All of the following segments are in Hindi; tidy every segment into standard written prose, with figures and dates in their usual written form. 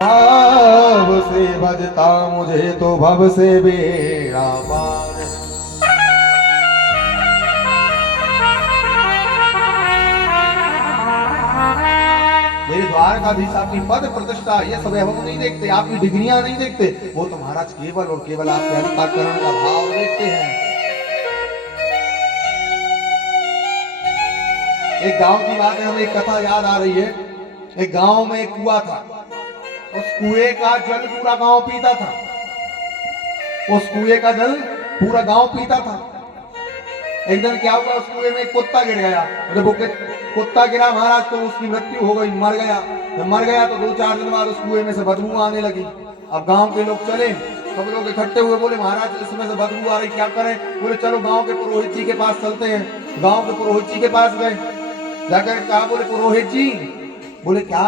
भाव से भजता मुझे तो भव से बेड़ा पार। मेरे द्वारकाधीश आपकी पद प्रतिष्ठा ये सब हम नहीं देखते, आपकी डिग्रियां नहीं देखते, वो तो महाराज केवल और केवल आपके अंतःकरण का भाव देखते हैं। एक गांव की बात है, हमें एक कथा याद आ रही है। एक गांव में एक कुआं था, उस कुएं का जल पूरा गांव पीता था। उस कुएं का जल पूरा गांव पीता था। एक दिन क्या हुआ, उस कुएं में एक कुत्ता गिर गया। जब वो कुत्ता गिरा महाराज तो उसकी मृत्यु हो गई, मर गया। जब मर गया तो 2-4 दिन बाद उस कुएं में से बदबू आने लगी। अब गांव के लोग चले, सब लोग इकट्ठे हुए, बोले महाराज इसमें से बदबू आ रही, क्या करें? बोले चलो गांव के पुरोहित जी के पास चलते हैं। गांव के पुरोहित जी के पास गए, जाकर कहा, बोले पुरोहित जी, बोले क्या?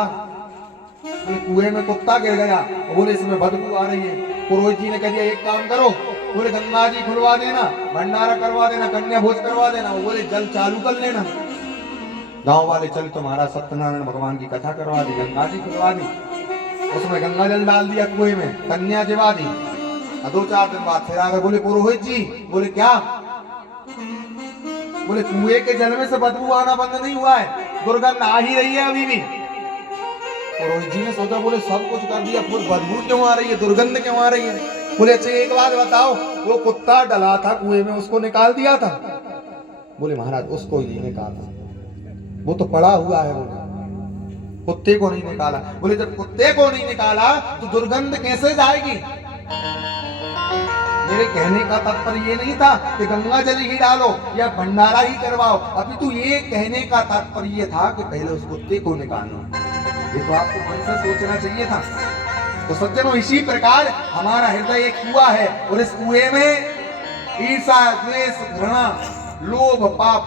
बोले कुएं में कुत्ता गिर गया और बोले इसमें बदबू आ रही है। पुरोहित जी ने कह दिया एक काम करो, बोले गंगा जी खुलवा देना, भंडारा करवा देना, कन्या भोज करवा देना। वो बोले जल चालू कर लेना। गांव वाले चल तो महाराज सत्यनारायण भगवान की कथा करवा दी, गंगा जी खुलवा दी, उसमें गंगा जल डाल दिया कुएं में, कन्या जमा दी। 2-4 दिन बाद फिर आ गए, बोले पुरोहित जी, बोले क्या? बोले कुएं के जल में से बदबू आना बंद नहीं हुआ है, दुर्गंध आ ही रही है अभी भी। पुरोहित जी ने सोचा, बोले सब कुछ कर दिया, फिर बदबू क्यों आ रही है, दुर्गंध क्यों आ रही है? बोले अच्छा एक बात बताओ, वो कुत्ता डला था कुएं में, उसको निकाल दिया था? बोले महाराज उसको ही नहीं निकाला, वो तो पड़ा हुआ है। बोले कुत्ते को नहीं निकाला। बोले जब कुत्ते को नहीं निकाला तो दुर्गंध कैसे जाएगी? मेरे कहने का तात्पर्य ये नहीं था कि गंगा जल ही डालो या भंडारा ही करवाओ, अभी तो ये कहने का तात्पर्य था कि पहले उस कुत्ते को निकालो। ये तो आपको मन से सोचना चाहिए था। तो सज्जनों, इसी प्रकार हमारा हृदय एक कुआं है और इस कुएं में ईर्ष्या, द्वेष, घृणा, लोभ, पाप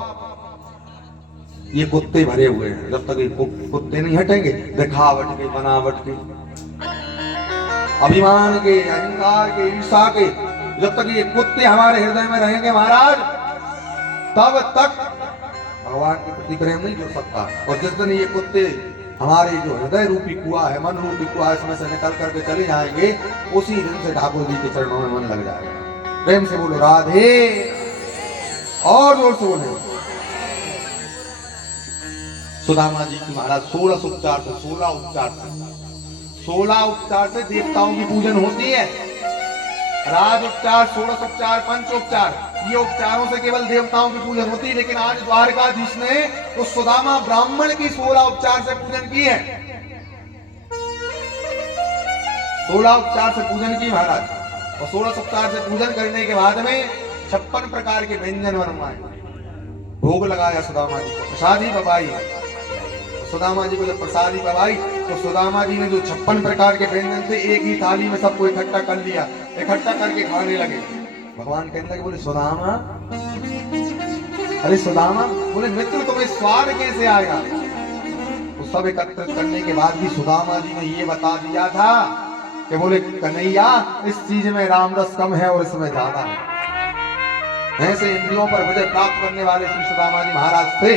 ये कुत्ते भरे हुए हैं। जब तक ये कुत्ते नहीं हटेंगे, दिखावट के, बनावट के, अभिमान के, अहंकार के, ईर्ष्या के, जब तक ये कुत्ते हमारे हृदय में रहेंगे महाराज, तब तक भगवान के प्रति प्रेम नहीं जुड़ सकता। और जिस दिन ये कुत्ते हमारे जो हृदय रूपी कुआं है, मन रूपी कुआं, इसमें से निकल करके चले जाएंगे, उसी दिन से ठाकुर जी के चरणों में मन लग जाएगा। प्रेम से बोलो राधे, और जोर से बोले। सुदामा जी की महाराज 16 उपचार से 16 उपचार से 16 उपचार से देवताओं की पूजन होती है। राज उपचार, 16 उपचार, पंच उपचार, ये उपचारों से केवल देवताओं की पूजन होती है। लेकिन आज द्वारकाधीश ने तो सुदामा ब्राह्मण की 16 उपचार से पूजन की है। 16 उपचार से पूजन की महाराज, और 16 उपचार से पूजन करने के बाद में 56 प्रकार के व्यंजन बनवाए, भोग लगाया सुदामा जी को, प्रसादी बबाई। सुदामा जी को जब प्रसादी बबाई तो सुदामा जी ने जो 56 प्रकार के व्यंजन थे एक ही थाली में सबको इकट्ठा कर लिया, इकट्ठा करके खाने लगे। भगवान कहने लगे, बोले सुदामा, अरे सुदामा, बोले मित्र तुम्हें स्वाद कैसे आएगा? तो सब एकत्रित करने के बाद भी सुदामा जी ने ये बता दिया था कि बोले कन्हैया, इस चीज में राम रस कम है और इसमें ज्यादा है। ऐसे इंद्रियों पर विजय प्राप्त करने वाले श्री सुदामा जी महाराज थे।